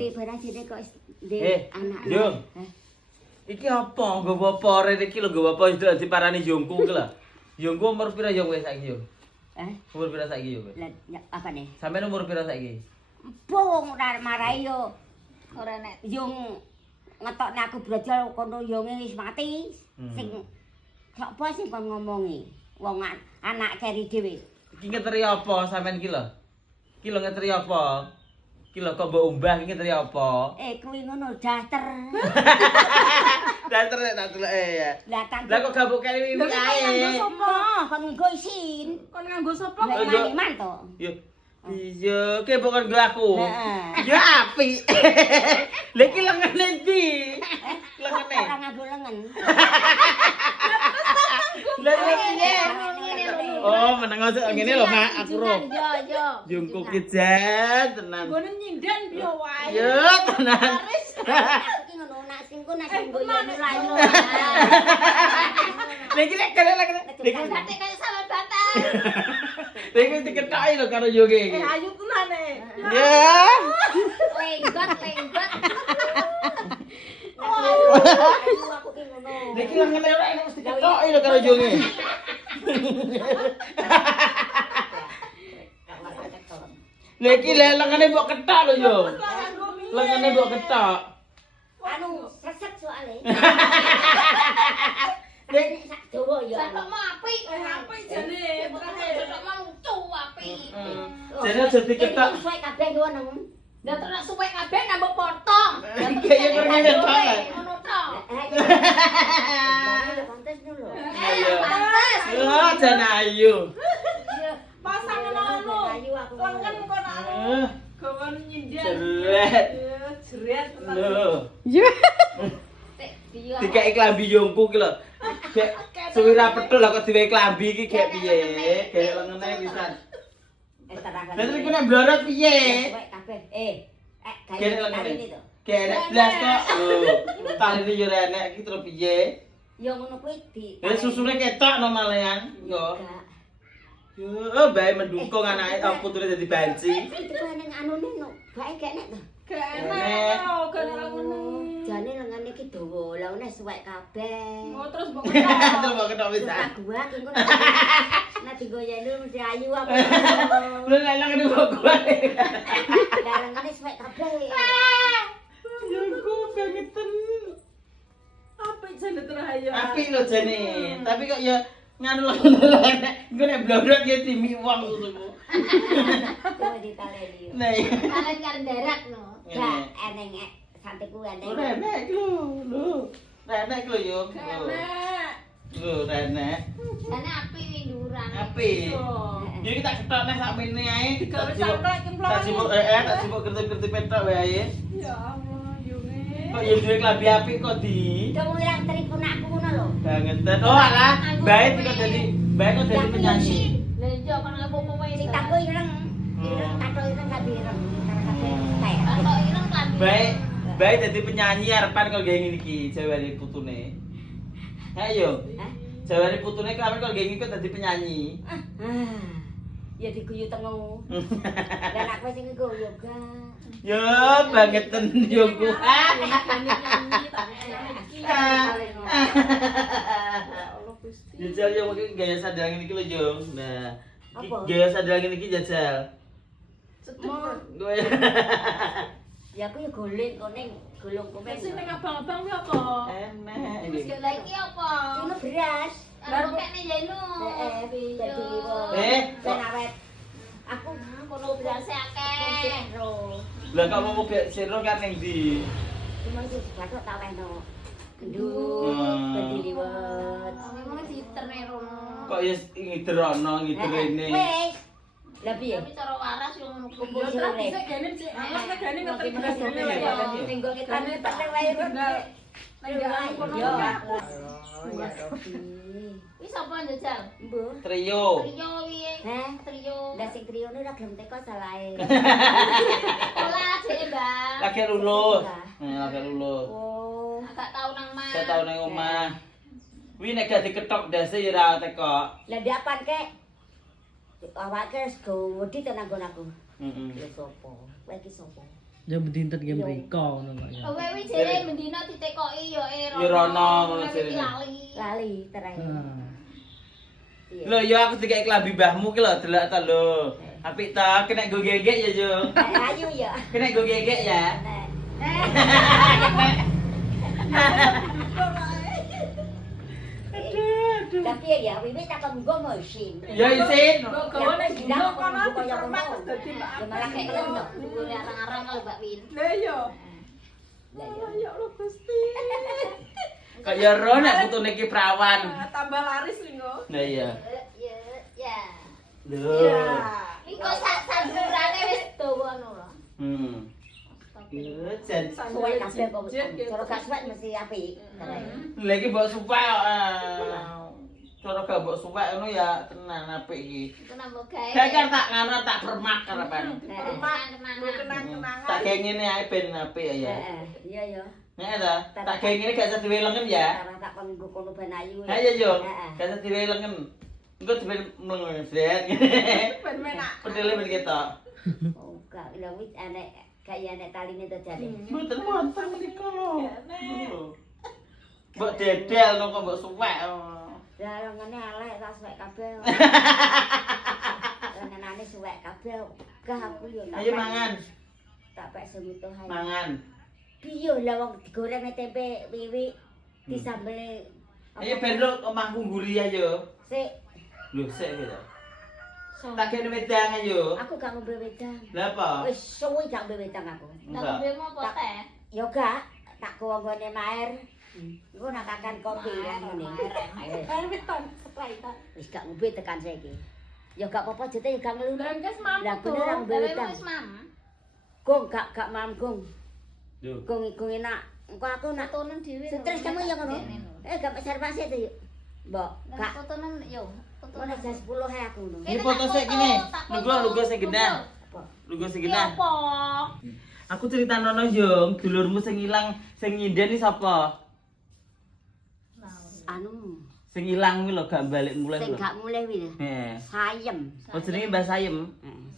Titik barang sini kok ndek anak. Yung. Iki apa? Nggawa apa rene iki lho nggawa apa diparani Yongku iki lho. Yongku umur pira yo kowe saiki yo? Umur pira saiki yo kowe? Lah apa nih? Sampeyan umur pira saiki? Wong marai yo. Ora nek yung ngetokne aku brojol kono yonge wis mati. Sing sapa sing kon ngomongi? Wong anak keri dhewe. Iki ngeteri apa sampean iki lho? Iki lho ngeteri apa? Iki lho kok mbok umbah iki ngeteri apa? Kuwi ngono daster. Daster nek tak deleke ya. Lah Lah kok gak mbok keri wiwi ae. Kon nggo isin. Kon nganggo sapa? Lah iman to. Yo. Iya, ki mbok kon nggo aku. Heeh. Ya apik. Lah iki lengene ndi? Lengene. Ora nganggo lengen. Lah iki. Oh, meneng ojo ngene lho, Mak. Aku ro. Yo. Jungkuk ki jan tenan. Ngene nyindan piye wae. Yo, tenan. Iki ngono nak singku nak singku yo rayu. Lagi nek kene lagi. Batik kaya salah batak. Lagi diketoki lho karo yoge iki. Ayu tenane. Ya. Lenggot. Aku ki ngono. Lagi lengene ora enak mesti diketoki lho karo yoge. Lagi lengene mbok ketok lho yo. Lengene mbok ketok. Anu resep soalé. Nek Sak Jawa ya. Batok mau apik. Apik jane. Batok mau lucu apik. jane aja diketok. Suwe kabeh yo nang. Lah terus suwe kabeh nambah potong. Kaya ngene tok. Ngono tok. Kontes dulu. Ayo. Pantes. Oh, jane ayu. Pasang ngono. Ayu aku. Lengen kon anu. Eh, Gawan nyindan. Jeret. Jeret. Lho. Iya. Dikek klambi Yongku ki lho. Gek suwi ra petul kok diwe klambi iki gek piye? Gek lengene pisan. Terangkan. Lah terus kene blorot piye? Suwe kabeh. Gek Kayak lengene. ini tuh. Gek enek blas kok. Lho, tali yo ora enek iki terus piye? Ya ngono kuwi di. Lah susune ketok no malean. Yo. Yo, bae mendukung anake putune dadi banci. Itu kan yang anu nih, baik kayak nek tuh. Gak enak tau, gak enak ngono. Jane lengan iki dawa, lah nek suwek kabeh. Oh terus mbok Terus kok ketok wis. Tak gua ki engko. Nek digoyeni mesti ayu aku. Lu lek ngene kok gua. Lah lengane suwek kabeh. Yongku bangetan. apik jane terakhir. Apik lho jane. Tapi kok ya nganu lho enek. Engko nek blodot ya dimi wong ngono. Coba ditaleni yo. Nah, iya. Kalian karen darat no. Gak eneng santeku eneng. Ora enek lho. Ora enek lho yo. Enak. Lho, ora enek. Jane apik winduran. Apik. Yo kita ketok nek sak mene ae. Digawe cangklek kemplon. Tak sibuk tak sibuk gertip-gertip petok wae ae. Ya Allah, yunge. Kok yo duwe klambi apik kok di. Dong wirang telepon aku ngono lho. Bangetan. Oh alah, bae kok dadi penyanyi. Lah iya kan apa-apa wae Sing tak ireng. Ireng katok ireng kabeh ireng. Kabeh kayak. Kok ireng klambi. Bae dadi penyanyi arepan kok gawe ngene iki jaware putune. Ayo. Hah? Jaware putune kok kok gawe ngene kok dadi penyanyi. Ya diguyu tengu. Lah nek wis sing guyu ga. Yo bangetan Yongku. Allah Gusti. Jajal yo mungkin gaya sadaran iki lho yo. Nah, iki Apa? gaya sadaran iki jajal. Sedep. Gue Ya aku ya golek koning golong komen. Sing ning abang-abang ki apa? enak Wis iki. lha iki apa? Sing beras. Baru kene jenu. Dadi kok- awet. Aku Kono beras akeh. Lah kok mau mbek siro kan ning ndi? Cuman iki bathok tak wehno. Gendut, Hmm. dadi liwet. Memang diterne rono. Kok ya ngidrono ngidrene. Wes. Lah piye? Tapi cara waras yo ngono kuwi. Ya, Terus bisa gene sih. Awas negane ngerti beras gene wae ya. Tinggal kita tak wae rek. Nek kono Yo. ya. Ya Robi. Wis apa njajal? Mbuh. Trio. Trio piye? Heh. Trio. Lah sing trione ora gelem teko salahe. Olah jek, Bang. Lagi lulus. Lagi lulus. Oh. Agak tau nang mah. Saya tau nang omah. Wi nek gak diketok dase ya ora teko. Lah diapan kek? Awake wis wedi tenan nggon aku. Heeh. Ya sapa? Kowe iki sapa? Ya bedinten game mriko ngono kok ya. Kowe wis jere mendina ditekoki ya Ya rono ngono jere. lali. terus. Ah. Iya. Lho ya aku dikek klambi mbahmu ki lho delok ta lho. Apik ta kena go gegek ya yo. Ayu ya. Kena go gegek ya. Tapi ya wiwit tak nggo mesin. Ya isin. Gawa nek dino kono kaya termak ngono. dadi Mbak. Ya malah kayak ngono. Dukune arang-arang kalau Mbak Win. Lah iya. Ya Allah Gusti. Kaya ro nek putune ki prawan. Tambah laris lho. Nah iya. Ya. Lho. Iku sandurane wis dawa ngono lho. Lho jan. Suwe kabeh kok. Cara gak suwe mesti apik. Lha iki mbok supek kok. Cara gak mbok supek ngono ya tenan apik iki. Iku nambah gawe. Kayak kan tak ngono tak permak karepan. Kenang-kenangan. Tak kayak ngene ae ben apik ya. Iya ya. Nek ta, tak kayak ngene gak usah diwelengen ya. Cara tak kon nggo kono ben ayu. Ha iya yo. Gak usah diwelengen. Engko diben mlengset. Ben menak. Pedele ben ketok. Oh, gak lha wis enek kaya enek taline to jare. Mboten wonten menika lho. Mbok dedel kok mbok suwek. Lah ngene elek tak suwek kabeh. Lengenane suwek kabeh. Gah aku yo tak. Ayo mangan. Tak pek semutuh ae. Mangan. Piye lah wong digoreng tempe wiwi disambel. Ayo ben lo omahku ngguri ayo. Sik, Lho sik kowe ta. Tak kene wedang ayo. aku gak ngombe wedang. Lah apa? Wis suwi gak ngombe wedang aku. Nang mbemu apa teh? Yo gak, tak gowo-gone maer. Iku nak kakan kopi kan ngene. Air weton Sprite. Wis gak ngombe tekan saiki. Ya gak apa-apa jete yo gak ngelune. Wis mam. Lah bener ra ngombe wedang. Wis mam. Gong gak mam gong. Lho. Gong enak. Engko aku nak Fotonen dhewe. stres kamu ya ngono. Gak pasar pasir to yuk. Mbok, gak Fotonen yo. ngono jam 10 ae aku ngono. Ini foto sik kene. Lugo sing genah. Apa? Lugo sing Iya genah. apa? Aku cerita nono Yung, dulurmu sing ilang sing nyinden iki sapa? Anu, Sing ilang kuwi lho gak balik mulai sing lho. gak mulai kuwi lho. Heeh. Sayem. Oh jenenge Mbah Sayem.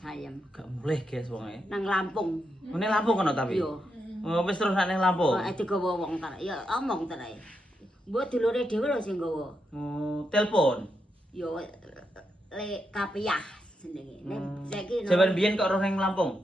Sayem. Gak mulai guys wonge. Nang Lampung. Ngene Lampung kono tapi. Yo. Oh wis terus nek Lampung. Kok digawa wong ta. Ya omong ta ae. Mbok dulure dhewe lho sing nggawa. Oh, telepon. Yo le kapiah jenenge. Nek saiki Jaman biyen kok roh ning Lampung.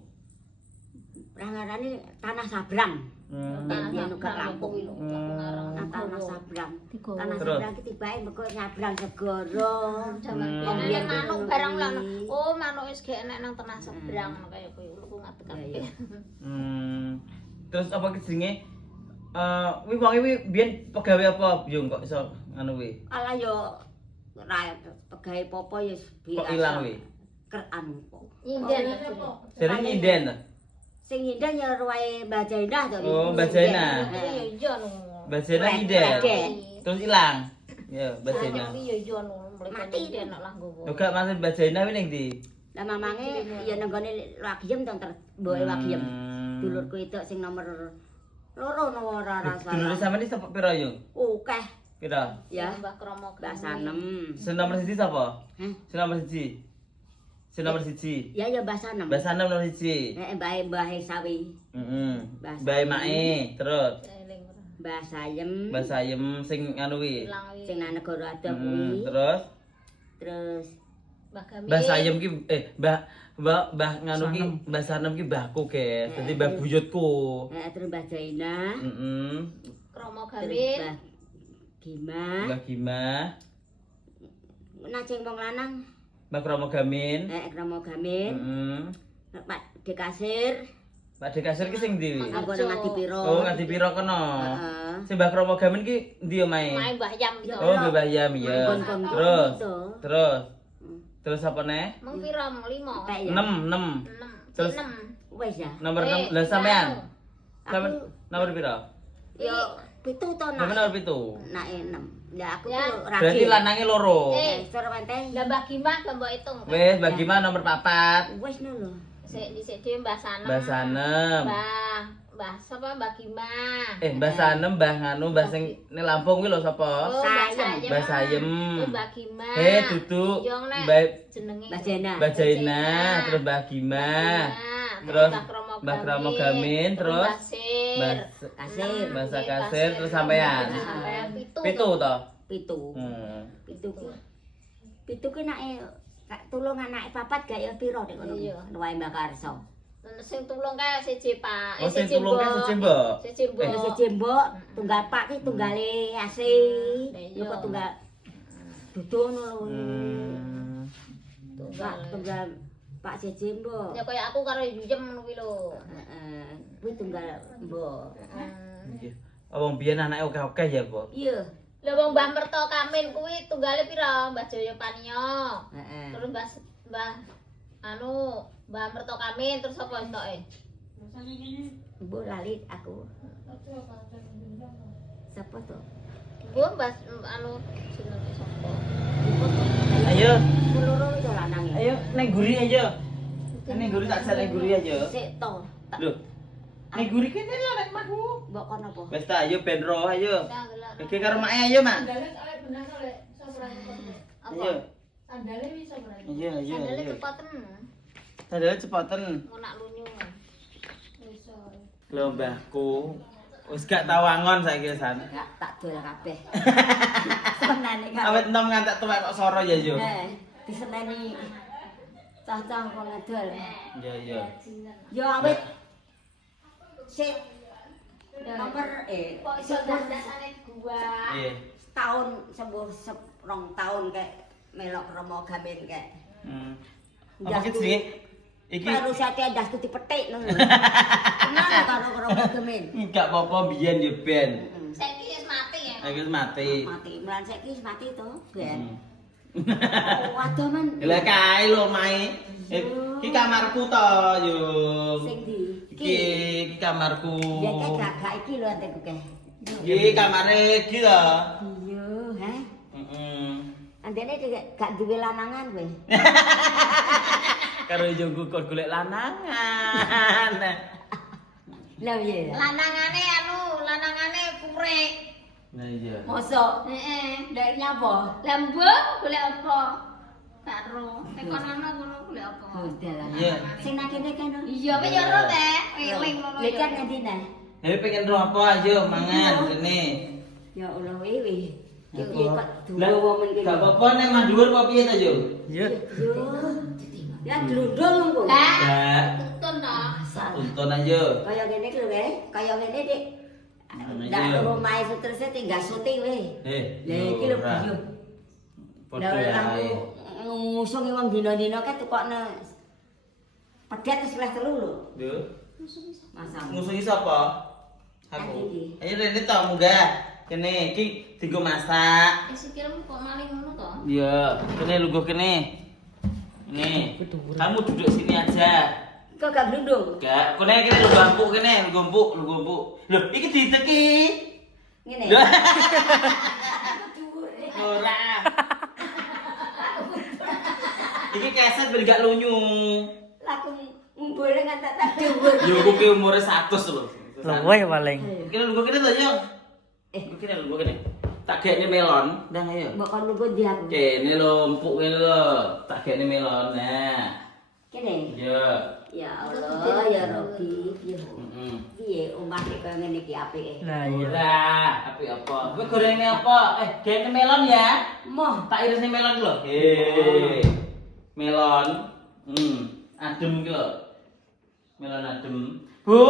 rangarane tanah sabrang. Hmm. Biyen gak Lampung. Nah, tanah sabrang. Tanah Terus? sabrang ki tibake mergo nyabrang segara. Jaman Hmm. biyen manuk barang lah. Oh, manuk wis gak enek nang tengah seberang kaya kowe luku ngadeg Iya, iya. Terus apa ki jenenge? Wi wong iki biyen pegawe apa Yung kok iso anu wi? Ala yo ra pegawe popo ya Kok ilang wi? Keran kok. Nyinden. Jare nyinden ta? Sing nyinden ya ruwae Mbah Jainah to. Oh, Mbah Jainah. Iya iya no. Mbah Jena nyinden. Terus ilang. Ya, Mbah Jena. Iya iya no. Mati dia nak lah nggowo. Yo gak maksud Mbah Jena kuwi ning ndi? Lah mamange ya nang gone Wagiem to mboke Wagiem. Dulurku itu sing nomor loro no ora Dulure salah. sampeyan iki sapa pira Yung? Akeh Pira? ya. Mbah Kromo. Mbah Sanem. Sing nomor 1 sapa? Hah? Sing nomor 1. Sing nomor 1. Ya ya Mbah Sanem. Mbah Sanem nomor 1. Mbah Sawi. Heeh. Mbah Bae mae, terus Eling ora. Mbah Sayem. Mbah Sayem sing anu kuwi. Ilang wi. Sing nang negara Adem kuwi. Terus Terus Mbah Gamin. Mbah Sayem ki Mbah nganu ki Mbah Sanem ki mbahku, guys. Dadi mbah buyutku. terus Mbah Jainah. Heeh. Kromo Terus Gamin. Mbah Gima. Mbah Gimah, Nacing wong lanang. Mbah Kromo Gamin. Kromo Gamin. Heeh. Pak Dekasir. Pak Dekasir ki sing ndi? Aku nang ngadi piro. Oh, ngadi pira kono. Heeh. Sing Mbah Kromo Gamin ki ndi omahe? Main Mbah Yam itu. Oh, Mbah Yam iya. Kon-kon Terus. gitu. Terus. Terus apa neh? Mung pira? 5. Tek ya. 6. 6. Terus? 6. Wis ya. Nomor 6. Lah sampean? Sampean Aku nomor pira? yo 7 to Sampean nak. nomor 7. Nak 6. Ya aku Ya. tuh Berarti ragi. lanange loro. Suruh menteng. Lah Mbah Gimah ke mbok hitung. Wis bagi mana nomor 4? Wis lho. Sik dhisik dhewe Mbah Sanem. Mbah Sanem. Mbah sapa Mbah Gimah. Mbah Sanem, Mbah nganu, Mbah sing ning Lampung kuwi lho sapa? Oh, Mbah Sayem. Mbah Sayem. Oh, Mbah Gimah. Duduk. Yo nek Mbah jenenge. Mbah Jena. Mbah Jaina, terus Mbah Gimah. terus Mbah Mbah Kromo Gamin, terus Basir. Kasir. Mbah Kasir, terus sampean. Sampean Pitu to. Pitu. Hmm. Pitu ki nake tulung anake papat gak ya pira nek ngono. Iya. Wae Mbak Karso. Sing tulung kae siji Pak. Oh, sing tulung kae siji Mbok. Siji Mbok. Siji mbok, tunggal Pak ki tunggale asih. Iya. Niku tunggal dudu ngono lho. Tunggal. Tunggal Pak siji mbok. Ya kaya aku karo Yuyem ngono kuwi lho. Heeh. Kuwi tunggal mbok. Nggih. Wong biyen anake akeh-akeh ya, Bu. Iya. Lha wong Mbah Merto Kamin kuwi tunggale pira? Mbah Jaya Paniyo. Heeh. Terus Mbah Mbah Merto Kamin terus apa entoke? Mbok lali aku. Sapa to? Bu Mbah jenenge sapa? Ayo, Loro itu lanange. ayo neng guri aja. Neng guri tak neng guri aja. Sik to. Lho. Neng guri kene lho nek maku. Mbok kono apa? Wes ta ayo ben roh ayo. Sanggelan. Iki karo mak ayo, Mak. Sandale oleh benar oleh sabrane. Apa? Ayo. Sandale wis sabrane. Iya, iya, Sandale iya. cepaten. Sadale cepaten. Ngonak lunyu. Wis ora. Lho mbahku. Wis gak tau angon saiki san. Gak tak dol kabeh. Senane kabeh. Awet entom ngantek tuwek kok soro ya yo. Diseneni cah-cah kok ngedol. Iya, iya. Yo awet sik nomor Kok iso dasane gua. Iya. tahun sembuh rong tahun kayak melok Romo Gamin kayak. Apa ki jenenge? Iki Baru saya das tuh dipetik lho. Kenapa karo Romo Gamin? gak apa-apa biyen yo ben. Saiki wis mati ya. Iki wis mati. Mati, melan saiki wis mati to, Ben. Waduh men. Lah kae lho mae. Iki kamarku to yo. Sing di. Iki kamarku. Ya kayak gak iki lho anteku kae. Iki kamare iki to. Iya, heh. Heeh. Antene gak duwe lanangan kowe. Karo jongku kok golek lanangan. Lah piye? Lanangane kurek. Nah iya. Mosok Heeh. ndak nyapa? Lah mbok golek apa? Karo nek kono ngono golek apa? Hotel. Iya. Sing nang kene kan. Iya, wis yo ro teh. Eling ngono. Lek kan ngendi nah? Tapi pengen roh apa aja mangan kene. Ya Allah wewe. Ki Apa? piye kok Lah duwe men kene. gak apa-apa nek mah dhuwur apa piye ta yo? Iya. Yo. Ya glundung kok. Ya, Tuntun to. tonton aja. Kaya ngene ki lho, kaya ngene Dik. Ndak omahe terus tinggal syuting we. Lah iki lho biyo. Padha Lah ae. aku ngusungi wong dina-dina kae tukokne pedet wis oleh telu lho. Lho, Masa. musuhi sapa? Aku. Aku iki. Ayo rene to munggah. Kene iki dienggo masak. Sikilmu kok maling ngono to? Iya, kene lungguh kene. Nih, kamu duduk sini aja. Kok gak glundung? Gak, kene kene lungguh empuk kene, lungguh empuk. Loh, iki diteki. Ngene. Lah. Ora. Iki keset ben gak lunyu. Laku ngumpulne ngantek tak dhuwur. Yo kuwi umure 100 lho. Luwih paling. Kene lungguh kene to, Yo. Kene lungguh kene. Tak gekne melon, ndang ayo. Mbok kon lungguh ndi aku? Kene lho, empuk kene lho. Tak gekne melon. Nah. Kene. Yo. Ya Allah, ya Rabbi. Piye? Heeh. Piye omah iki kaya ngene iki apike? Nah iya. Ora, tapi apa? Kowe gorenge apa? Gekne melon ya. Moh, Tak irisne melon lho. Melon. Adem ki lho. Melon adem. Bu.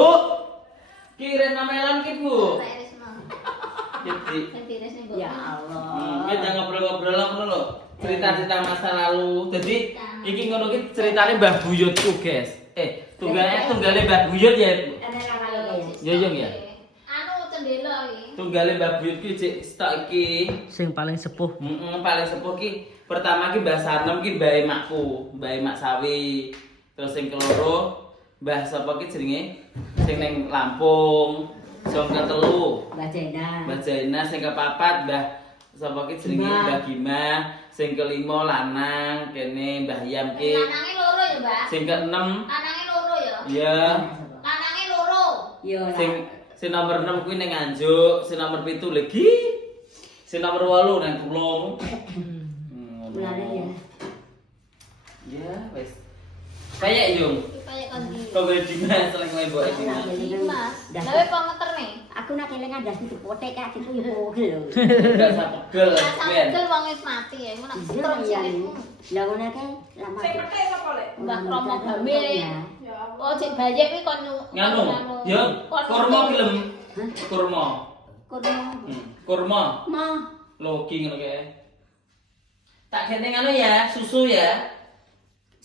Kirim melon ki, Bu. Tak iris mau. Jadi, Tak iris nih, Bu. ya Allah. kita ngobrol-ngobrol ngono lho. Cerita-cerita masa lalu. Jadi, iki ngono ki ceritane Mbah Buyutku, guys. Tunggale Mbah Buyut ya. Ana kaya Ya ya ya. Anu cendela iki. Tunggale Mbah Buyut ki cek stok iki. Sing paling sepuh. Paling sepuh ki pertama ki Mbah Sanem ki mbahe makku, mbahe Mak Sawi. Terus sing keloro Mbah sapa ki jenenge? Sing ning Lampung. Sing ketelu Mbak Jena. Mbah Jaina, sing kepapat Mbah sapa ki jenenge Mbah Gimah. Sing kelima lanang kene Mbah Yam ki. Lanange loro ya, Mbak? Sing keenem Lanange loro ya? ya Lanange loro. Yo lah. sing nomor 6 kuwi ning Nganjuk, sing nomor 7 lagi. Sing nomor 8 nang Kulung. Mulane ya. Ya, wis. Payek yung. Payek kondi. Kok gue Dimas seleng wae mbok Dimas. Mas. Lawe kok ngeter nih. Aku nak kelingan das itu potek aku yo pogel. Biasa pegel Rasa ben. pegel wong wis mati ya, ngono Iya iya. Lah ngono kae lama. Sing petik sapa lek? Mbah Mbah Kromo Kromo Gawe. ya. Oh, cek bayek kuwi kon Nganu. Yo, kurma gelem. Kurma. Kurma. Kurma. Mah. Loki ngono kae. Tak gene nganu ya, susu ya.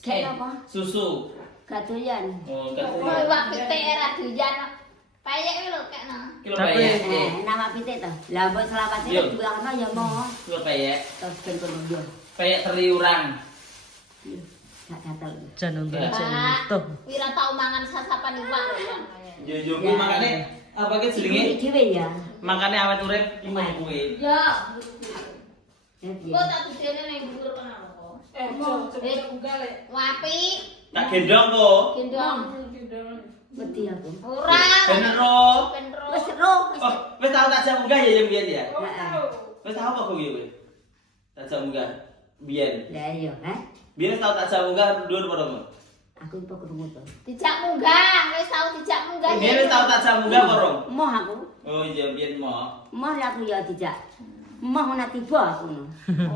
Kayak apa? Susu. Gatuyan. Oh, Kowe kasih. wak pitik era doyan. Payek kuwi lho kekno. Kilo Tapi- payek. Nama pitik to. Lah mbok selawase Iya. di belakang ya mau. Kilo payek. Terus ben kono yo. Payek teri urang. Gak gatel. Jan untuk Ya. Pak, tuh. wira tau mangan sasapan iwak lho. Yo yo kuwi makane apa ki jenenge? Dhewe ya. Makane awet urip iku kuwi. Ya. Ya piye? Kok tak didene ning dhuwur kono kok. Coba buka lek. Wapi, Tak gendong kok. gendong. Wedi aku. Ora. Bener ro. Benro. Wis ro. Oh, wis tau tak jam munggah ya yang biyen ya. Heeh. Wis tau apa kok iki? Tak jam munggah. Biyen. Lah iya, ha? Biyen tau tak jam munggah dhuwur apa dong? Aku ipo krungu to. Dijak munggah, wis tau dijak munggah. Biyen wis tau tak jam munggah apa dong? Moh aku. Oh iya biyen mau. Moh lah aku ya dijak. Moh ora tiba aku no.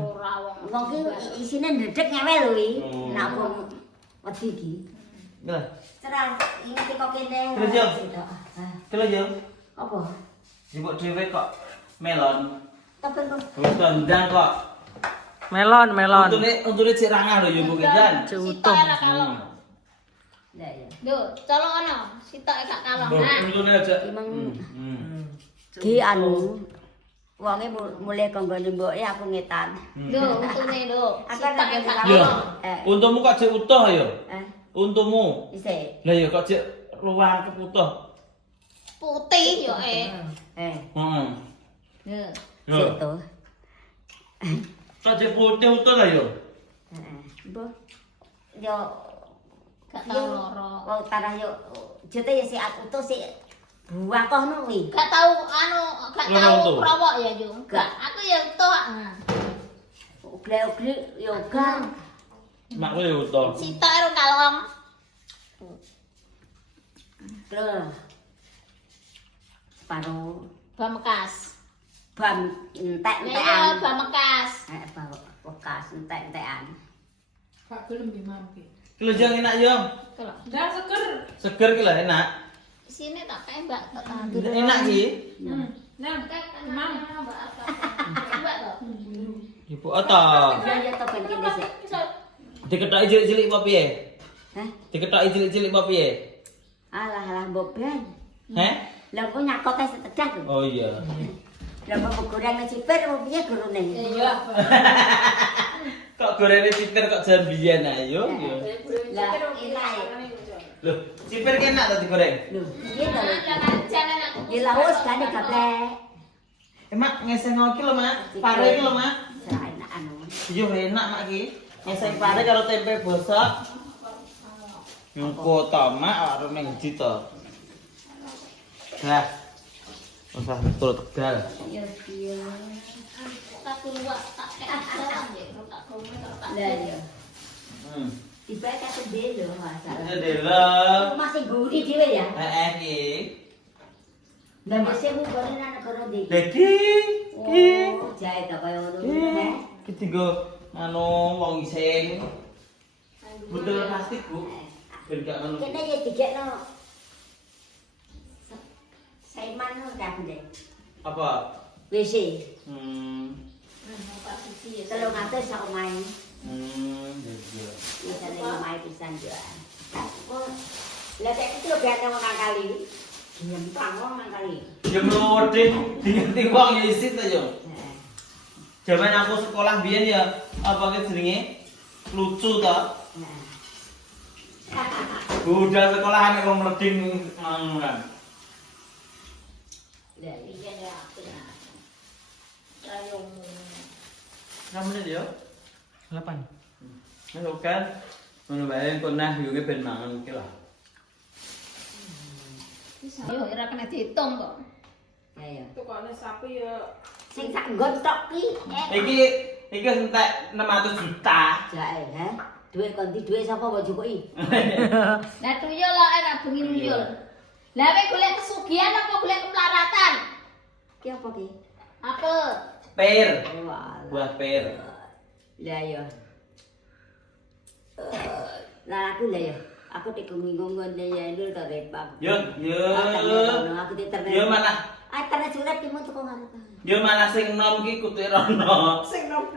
Ora wong. Wong ki isine ndredeg ngewel lho iki. Oh. Nek aku wedi iki. Lah, Serah inget kok kene. Terus, Yo? Ah, kelo yo. apa? Sibuk dhewe kok melon. Tapi kok Wis tendang kok. Melon, melon. Untune cek rangah lho yo mbok Jan. Cutuh. Sitok ora kalong. lah ya. Lho, colok ono. Sitoke gak kalong. Mbok Nah. untune aja. Emang Hmm. ki anu wonge mulai konggone mboke aku ngetan. Lho, untune lho. Aku Sitoke lagi gak Yo. kalong. Untumu kok cek utuh yo. Eh, Untumu. isih. Lah yo kok cek ruang keputuh. Putih yo Heeh. Heeh. Lho. Yo. Situ. Kok cek putih utuh lah yo. Heeh. Mbah. Yo Gak tau loro. wong tanah yo jete ya sik aku tuh sik buakoh no kuwi. Gak tau anu, gak Loro tau tuh. krowok ya, Ju. Gak. Aku ya tok. Ugle-ugle yo gak. Mak kowe utuh. Sitoke ro kalong. Lho. Paro Bamekas. bam Ya iya, entek-entekan. bamekas. Bawa bekas entek-entekan. Kelo jang enak yo. Kalau Seger ki lah enak. sini tak kayak Mbak tak Enak ki. Mbak toh. Ibu ata. Ya ya to ben kene sik. Diketoki cilik-cilik apa piye? Hah? Diketoki cilik-cilik apa piye? Alah alah mbok ben. Heh? Lah kok nyakote setedak lho. Oh iya. Lah mbok goreng sipir opo piye gurune? Iya. Kok gorene ciper kok jan biyen ayo yo. Lah enak ya. Loh, ciper ki enak ta digoreng? Lho, piye to? Jangan jalan aku. Di laos kan gaplek. Mak ngeseng ngoki lho, Mak. Pare iki lho, Mak. Serah enak anu. Yo enak Mak ki. Ngeseng pare karo tempe bosok. Engko ta, Mak, karo ning ndi to? Nah. Usah betul Tegal. Ya piye. Tak keluar tak kayak jalan ya. Tak keluar tak. Lah ya. Hmm. Tiba kate dhewe lho masalah. Ya delok. Masih gurih dhewe ya. Ki. Lah mesti mu goreng nang negara ndi? Lagi. Ki. Oh, jahe ta kaya ngono. Ki dienggo anu wong ising. Botol plastik, Bu. Ben gak ngono. Kene ya digekno. Saiman lho dak ndek. Apa? WC. Posisi ya. 300 sak omahe. Iya. Isane omahe pisan yo. Lah tek iki lho ben nang kali. Nyempang wong nang kali. Ya mlodhe diganti wong ya isit to yo. Jaman aku sekolah biyen ya apa ki jenenge? Lucu to. Budal sekolah anak wong mleding mangan. Lah Iya ya. Rayong. Sampeyan yo. 8. Ayo kan. Ngono bae kok nah yo ben mangan iki lah. Yo ora kena diitung kok. ayo. Tukane sapi ya. Sing sak nggon tok ki. Iki entek 600 juta. Jae, ha? Duit kondi duit sapa mbok jukuki? Lah tuyul lah enak bengi tuyul. Lah kowe golek kesugihan apa golek kemelaratan? Ki apa ki? Apel. Per. Walah. Buah per. Lah ya. Lah aku lah ya. Aku bingung ngene ya ndul to repang. Yo. Aku di internet. Yo mana? Ah internet surat ki mau teko ngarep. Yo mana sing nom ki kutuk rono. Sing nom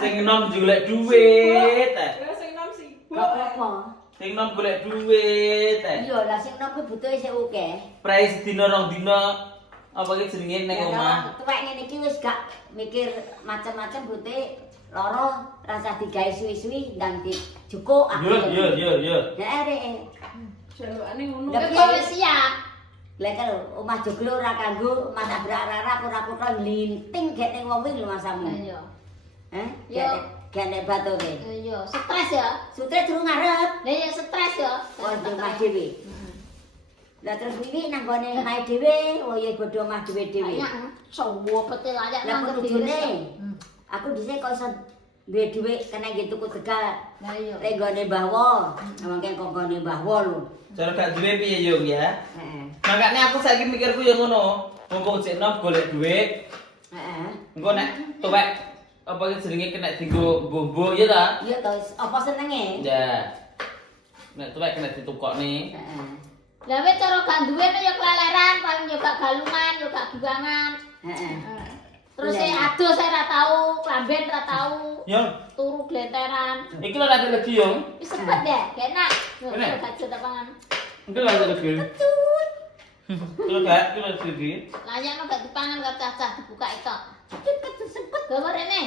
Sing nom golek duit. Ya sing nom sibuk. Gak apa. Sing nom golek duit. Iya lah sing nom ku butuhe sik akeh. Price dina rong dina apa ki jenenge ning omah. Tuwek ngene iki wis gak mikir macam-macam butuhe loro rasa digawe suwi-suwi ndang dijukuk aku. Yo. Ya arek. Jalukane ngono. Lah, Kowe wis siap. Lek kalau omah joglo ora kanggo masak berak-berak ora kutho nglinting gek ning wong kuwi lho masamu. Iya. Gek gek nek batone. Iya, stres ya. Sutre durung ngarep. Lah ya stres ya. Oh, di omah dhewe. Lah terus wiwi nang gone omahe dhewe, oh ya bodho omah dhewe-dhewe. Banyak sowo petil aja Lah nang kudune. Aku dhisik kok iso duwe dhuwit kena nggih tuku tegal. Lah iya. Lek gone Mbah Wo, mangke kok gone Mbah Wo lho. Cara gak duwe piye yo ya? Heeh. Makanya aku saiki mikirku yo ngono. Mumpung sik nom golek duit, Heeh. engko nek tuwek apa ki jenenge kena dienggo mbok ya ta? Iya to, apa senenge? Ya. Nek tuwek kena ditukokne. Heeh. Lah wis cara gak duwe ya keleleran, paling yo gak galungan, yo gak buangan. Heeh. Terus Iya. saya aduh saya ora tau, klamben ora tau, Yo, turu glenteran. iki lho ada lagi yo. Wis sepet deh, enak. Yo Enak? gak jeda pangan. Iki lho ada lagi. Iki lho lagi. Layakno gak dipangan karo cacah dibuka itu. Sepet gambar ini.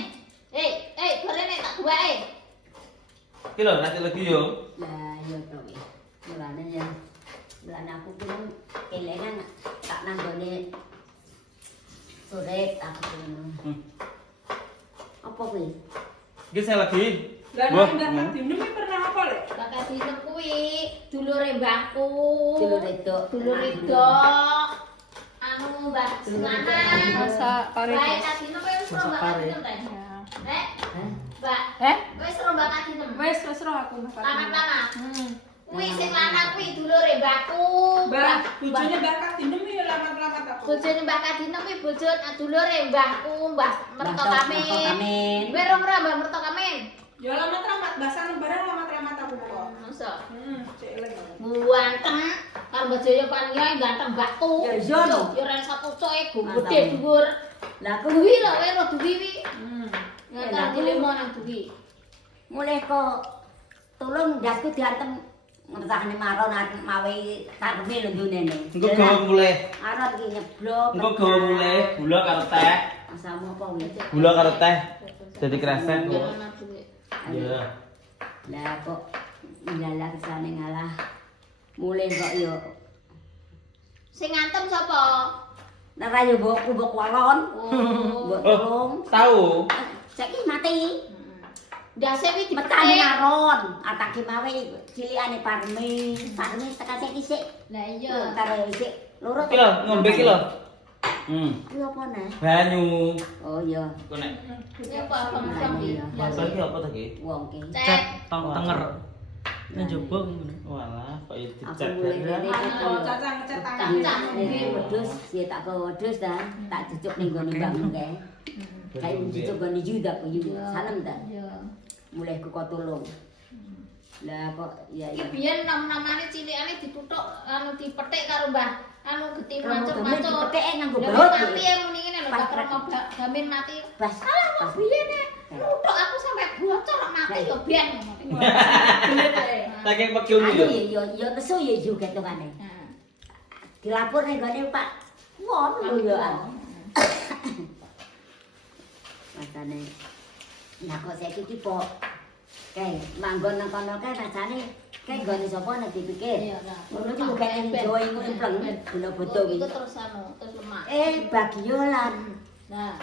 Gorene tak duwae. Iki lho ada lagi yo. Lah iya to. Mulane ya. Mulane aku kuwi kelengan tak nanggone sore aku kuwi. Apa kuwi? Iki saya lagi. Lah Wah, nang dinem pernah apa lek? Bakal dinem kuwi dulure mbahku. Dulur itu. Dulur itu. Anu Mbah Selamat. Masa kare. Bae tak dinem wis ro bakal dinem ta. Nek, Mbak, wis ro bakal dinem. Wes ro aku bakal. Lamat-lamat. Kuwi sing lanang kuwi dulure mbahku. Mbak, bojone bakal dinem ya lamat-lamat aku. Bojone Mbah Kadinem kuwi bojo dulure mbahku, Mbah Merto Kamin. Kamin. Kowe ro ora Mbah Merto Kamin? Ya lamat-lamat bahasa lebaran lamat-lamat aku kok. Masa Cek eling. buanteng karo bojoyo paniai ganteng mbahku. Ya iya lho. Ya ora satu coke Mantap. gede dhuwur. Lah aku Duwi lho kowe ro duwi wi. Ya, Ya lah, tak dilemo nang duwi. mulai kok tulung ndasku diantem ngertakne maron mawe tareme lho dunene. Engko gawe mulai. Aron iki nyeblok. Engko gawe mulai gula karo teh. Asamu apa kuwi? Gula karo teh. Jadi kresek kok. Ya nang duwi. Iya. Lah kok ilalah kesane ngalah. Mulai kok yo Sing ngantem sapa? nek ra yo mbok walon, Oh. mbok tulung. Tahu. Saiki mati. Ndase wi Metane dipetik. maron, atake mawe cilikane parmi. Parmi tekan sik isik. Lah iya. Karo isik loro. Iki lho ngombe iki lho. Kuwi apa neh? Banyu. Oh iya, Ku nek Ya apa apa iki? bahasa iki apa ta iki? wong ki. Cat tenger. Nang jowo ngono. Walah, kok iki Aku dicat. mulai ngene iki. Oh, cacang ngecat tangan. Cacang. Iki wedhus, ya tak gawa wedhus ta, tak cucuk ning gone bangun kae. Kae cucuk gone Yuda ku Yuda. Sanem ta. Iya. Mulai ku kok tulung. Lah kok ya Iki ya. biyen nom-nomane cilikane dituthuk anu dipetik karo Mbah anu geti Rambut gamin macur-macur. dipethike nganggo Lha belut. mati ya muni ngene lho, Pas, tak kromo gamin mati. Pas. Alah Pas. kok biyen e nuthuk aku sampe bocor mati yo biyen. Saking pegil Anu yo. ya nesu ya juga ketokane. Nah, Dilapor ning gone Pak. Won lho ya. Rasane. Lah kok saiki iki po kae manggon nang kono kae rasane kae gone sapa nek dipikir. iya lah. Ngono iki kok kae Jawa iku pleng gula bodo Iku iki. terus anu, terus lemak. Bagiolan. Nah.